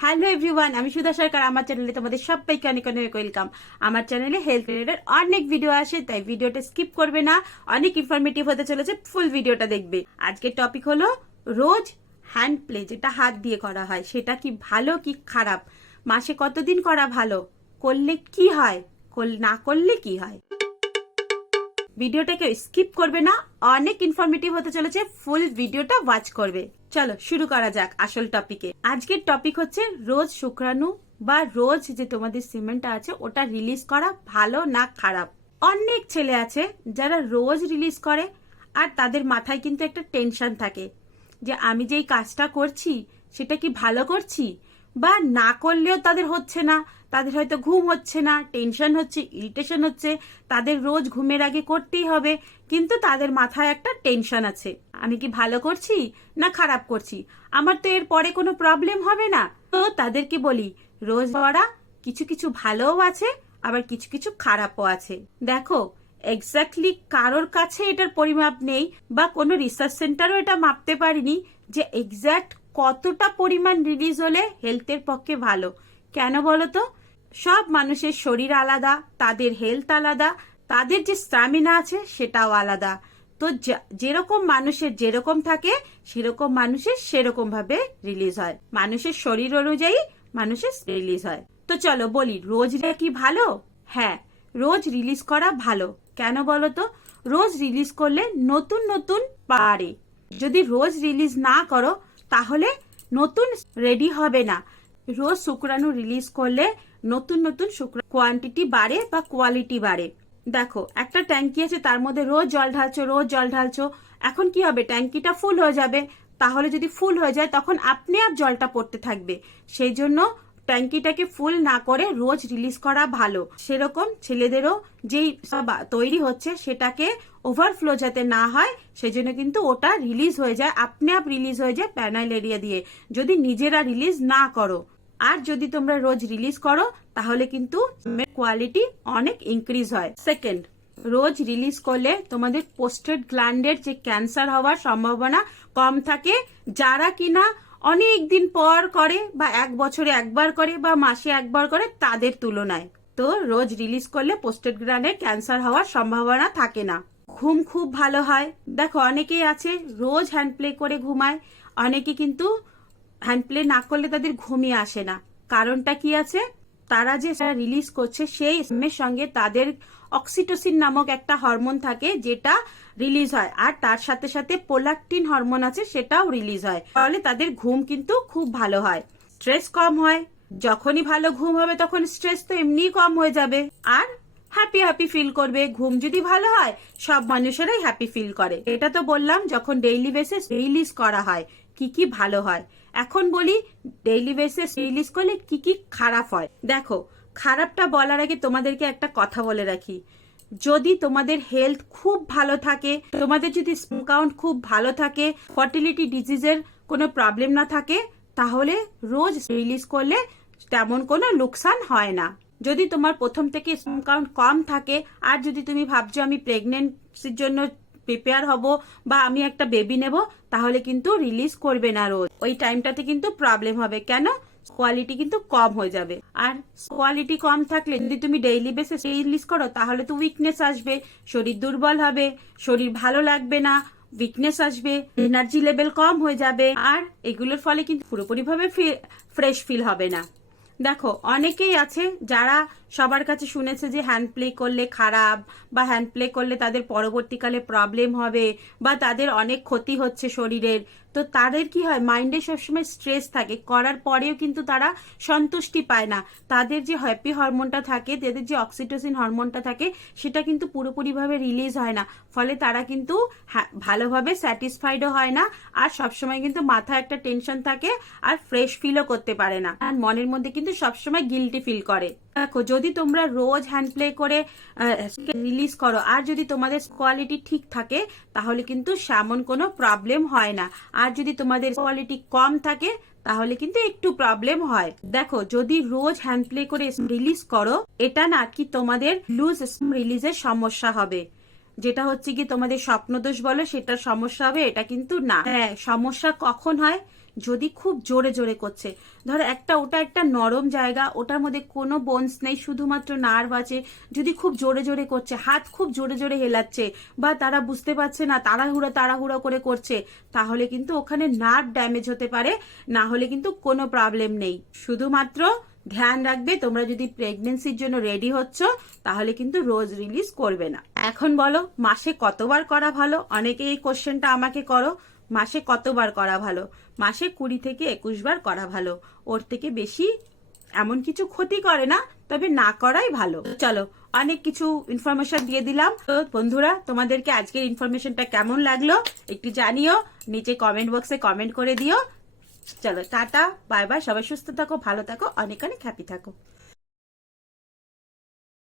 Hello everyone, আমি সুধা সরকার। আমার চ্যানেলে তোমাদের সবাইকে অনেক অনেক ওয়েলকাম। আমার চ্যানেলে হেলথ রিলেটেড অনেক ভিডিও আসে, তাই ভিডিওটা স্কিপ করবে না। অনেক ইনফরমেটিভ হতে চলেছে, ফুল ভিডিওটা দেখবে। আজকের টপিক হলো রোজ হ্যান্ড প্লে, যেটা হাত দিয়ে করা হয়, সেটা কি ভালো কি খারাপ, মাসে কতদিন করা ভালো, করলে কি হয়, না করলে কি হয়। ভিডিওটাকে স্কিপ করবে না, অনেক ইনফরমেটিভ হতে চলেছে, ফুল ভিডিওটা ওয়াচ করবে। চলো শুরু করা যাক আসল টপিকে। আজকের টপিক হচ্ছে রোজ শুক্রাণু বা রোজ যে তোমাদের সিমেন্টটা আছে ওটা রিলিজ করা ভালো না খারাপ। অনেক ছেলে আছে যারা রোজ রিলিজ করে, আর তাদের মাথায় কিন্তু একটা টেনশন থাকে যে আমি যেই কাজটা করছি সেটা কি ভালো করছি, বা না করলেও তাদের হচ্ছে না, তাদের হয়তো ঘুম হচ্ছে না, টেনশন হচ্ছে, ইরিটেশন হচ্ছে, তাদের রোজ ঘুমের আগে করতেই হবে, কিন্তু তাদের মাথায় একটা টেনশন আছে, আমি কি ভালো করছি না খারাপ করছি, আমার তো এর পরে কোনো প্রবলেম হবে না। তো তাদেরকে বলি, রোজ করা কিছু কিছু ভালোও আছে, আবার কিছু কিছু খারাপও আছে। দেখো, এক্স্যাক্টলি কারোর কাছে এটার পরিমাপ নেই, বা কোনো রিসার্চ সেন্টারও এটা মাপতে পারিনি যে এক্স্যাক্ট কতটা পরিমাণ রিলিজ হলে হেলথের পক্ষে ভালো। কেন বলো তো? সব মানুষের শরীর আলাদা, তাদের হেলথ আলাদা, তাদের যে স্ট্যামিনা আছে সেটাও আলাদা। তো যেরকম মানুষের যেরকম থাকে, সেরকম মানুষের সেরকম ভাবে রিলিজ হয়। মানুষের শরীর অনুযায়ী মানুষের রিলিজ হয়। তো চলো বলি, রোজ কি ভালো? হ্যাঁ, রোজ রিলিজ করা ভালো। কেন বলো তো? রোজ রিলিজ করলে নতুন নতুন বাড়ে। যদি রোজ রিলিজ না করো তাহলে নতুন রেডি হবে না। রোজ শুক্রাণু রিলিজ করলে নতুন নতুন শুক্রাণু কোয়ান্টিটি বাড়ে বা কোয়ালিটি বাড়ে। দেখো, একটা ট্যাঙ্কি আছে, তার মধ্যে রোজ জল ঢালছো, রোজ জল ঢালছো, এখন কি হবে? ট্যাঙ্কিটা ফুল হয়ে যাবে। তাহলে যদি ফুল হয়ে যায় তখন আপনি আর জলটা পড়তে থাকবে। সেই জন্য ট্যাঙ্কিটাকে ফুল না করে রোজ রিলিজ করা ভালো। সেরকম ছেলেদেরও যেই তৈরি হচ্ছে সেটাকে ওভারফ্লো যাতে না হয়, সেজন্য কিন্তু ওটা রিলিজ হয়ে যায়, আপনি আপ রিলিজ হয়ে যায় প্যানাইল এরিয়া দিয়ে, যদি নিজেরা রিলিজ না করো। আর যদি তোমরা রোজ রিলিজ করো তাহলে কিন্তু কোয়ালিটি অনেক ইনক্রিজ হয়। সেকেন্ড, রোজ রিলিজ করলে তোমাদের পোস্টেড গ্ল্যান্ডের যে ক্যান্সার হওয়ার সম্ভাবনা কম থাকে, যারা কিনা অনেক দিন পর করে, বা এক বছরে একবার করে, বা মাসে একবার করে, তাদের তুলনায়। তো রোজ রিলিজ করলে পোস্টেড গ্ল্যান্ডের ক্যান্সার হওয়ার সম্ভাবনা থাকে না। ঘুম খুব ভালো হয়। দেখো, অনেকেই আছে রোজ হ্যান্ড প্লে করে ঘুমায়, অনেকে কিন্তু হ্যান্ড প্লে না করলে তাদের ঘুমই আসে না। কারণটা কি আছে? তারা যে রিলিজ করছে সেই সঙ্গে তাদের অক্সিটোসিন নামক একটা হরমোন থাকে, যেটা রিলিজ হয়, আর তার সাথে সাথে প্রোল্যাক্টিন হরমোন আছে, সেটাও রিলিজ হয়। তাহলে তাদের ঘুম কিন্তু খুব ভালো হয়, স্ট্রেস কম হয়। যখনই ভালো ঘুম হবে তখন স্ট্রেস তো এমনিই কম হয়ে যাবে, আর হ্যাপি হ্যাপি ফিল করবে। ঘুম যদি ভালো হয়, সব মানুষেরাই হ্যাপি ফিল করে। এটা তো বললাম যখন ডেইলি বেসিস রিলিজ করা হয় কি কি ভালো হয়। এখন বলি ডেইলি বেসিস রিলিজ করলে কি কি খারাপ হয়। দেখো, খারাপটা বলার আগে তোমাদেরকে একটা কথা বলে রাখি। যদি তোমাদের হেলথ খুব ভালো থাকে, তোমাদের যদি স্পার্ম কাউন্ট খুব ভালো থাকে, ফার্টিলিটি ডিজিজের কোনো প্রবলেম না থাকে, তাহলে রোজ রিলিজ করলে তেমন কোনো লোকসান হয় না। যদি তোমার প্রথম থেকে স্পার্ম কাউন্ট কম থাকে, আর যদি তুমি ভাবছো আমি প্রেগনেন্সির জন্য প্রিপেয়ার হব, বা আমি একটা বেবি নেব, তাহলে কিন্তু রিলিজ করবে না রোজ। ওই টাইমটাতে কিন্তু প্রবলেম হবে। কেন? কোয়ালিটি কিন্তু কম হয়ে যাবে। আর কোয়ালিটি কম থাকলে যদি তুমি ডেইলি বেসিস রিলিজ করো, তাহলে তো উইকনেস আসবে, শরীর দুর্বল হবে, শরীর ভালো লাগবে না, উইকনেস আসবে, এনার্জি লেভেল কম হয়ে যাবে, আর এগুলোর ফলে কিন্তু পুরোপুরিভাবে ফ্রেশ ফিল হবে না। দেখো, অনেকেই আছে যারা সবার কাছে শুনেছে যে হ্যান্ড প্লে করলে খারাপ, বা হ্যান্ড প্লে করলে তাদের পরবর্তীকালে প্রবলেম হবে, বা তাদের অনেক ক্ষতি হচ্ছে শরীরের। তো তাদের কি হয়, মাইন্ডে সবসময় স্ট্রেস থাকে, করার পরেও কিন্তু তারা সন্তুষ্টি পায় না। তাদের যে হ্যাপি হরমোনটা থাকে, তাদের যে অক্সিটোসিন হরমোনটা থাকে, সেটা কিন্তু পুরোপুরিভাবে রিলিজ হয় না। ফলে তারা কিন্তু ভালোভাবে স্যাটিসফাইডও হয় না, আর সবসময় কিন্তু মাথায় একটা টেনশন থাকে, আর ফ্রেশ ফিলও করতে পারে না, আর মনের মধ্যে কিন্তু সবসময় গিল্টি ফিল করে। দেখো, যদি তোমরা রোজ হ্যান্ড প্লে করে রিলিজ করো, আর যদি তোমাদের কোয়ালিটি ঠিক থাকে, তাহলে কিন্তু সেমন কোনো প্রবলেম হয় না। আর যদি তোমাদের কোয়ালিটি কম থাকে, তাহলে কিন্তু একটু প্রবলেম হয়। দেখো, যদি রোজ হ্যান্ড প্লে করে রিলিজ করো, এটা না কি তোমাদের লুজ রিলিজের সমস্যা হবে, যেটা হচ্ছে কি তোমাদের স্বপ্নদোষ বলো সেটার সমস্যা হবে, এটা কিন্তু না। হ্যাঁ, সমস্যা কখন হয়? যদি খুব জোরে জোরে করছে, ধরো ওটা একটা নরম জায়গা, ওটার মধ্যে কোনো বোনস নেই, শুধুমাত্র নার্ভ আছে, যদি খুব জোরে জোরে করছে, হাত খুব জোরে জোরে হেলাচ্ছে, বা তারা বুঝতে পারছে না, তাড়াহুড়া করে করছে, তাহলে কিন্তু ওখানে নার্ভ ড্যামেজ হতে পারে। না হলে কিন্তু কোনো প্রবলেম নেই। শুধুমাত্র ধ্যান রাখবে, তোমরা যদি প্রেগনেন্সির জন্য রেডি হচ্ছ তাহলে কিন্তু রোজ রিলিজ করবে না। এখন বলো, মাসে কতবার করা ভালো? অনেকে এই কোশ্চেনটা আমাকে করো, মাসে কতবার করা ভালো? মাসে 20 থেকে 21 বার করা ভালো। ওর থেকে বেশি এমন কিছু ক্ষতি করে না, তবে না করাই ভালো। চলো, অনেক কিছু ইনফরমেশন দিয়ে দিলাম। তো বন্ধুরা, তোমাদেরকে আজকের ইনফরমেশনটা কেমন লাগলো একটু জানিও, নিচে কমেন্ট বক্সে কমেন্ট করে দিও। চলো টাটা, বাই বাই, সবাই সুস্থ থাকো, ভালো থাকো, অনেক অনেক হ্যাপি থাকো।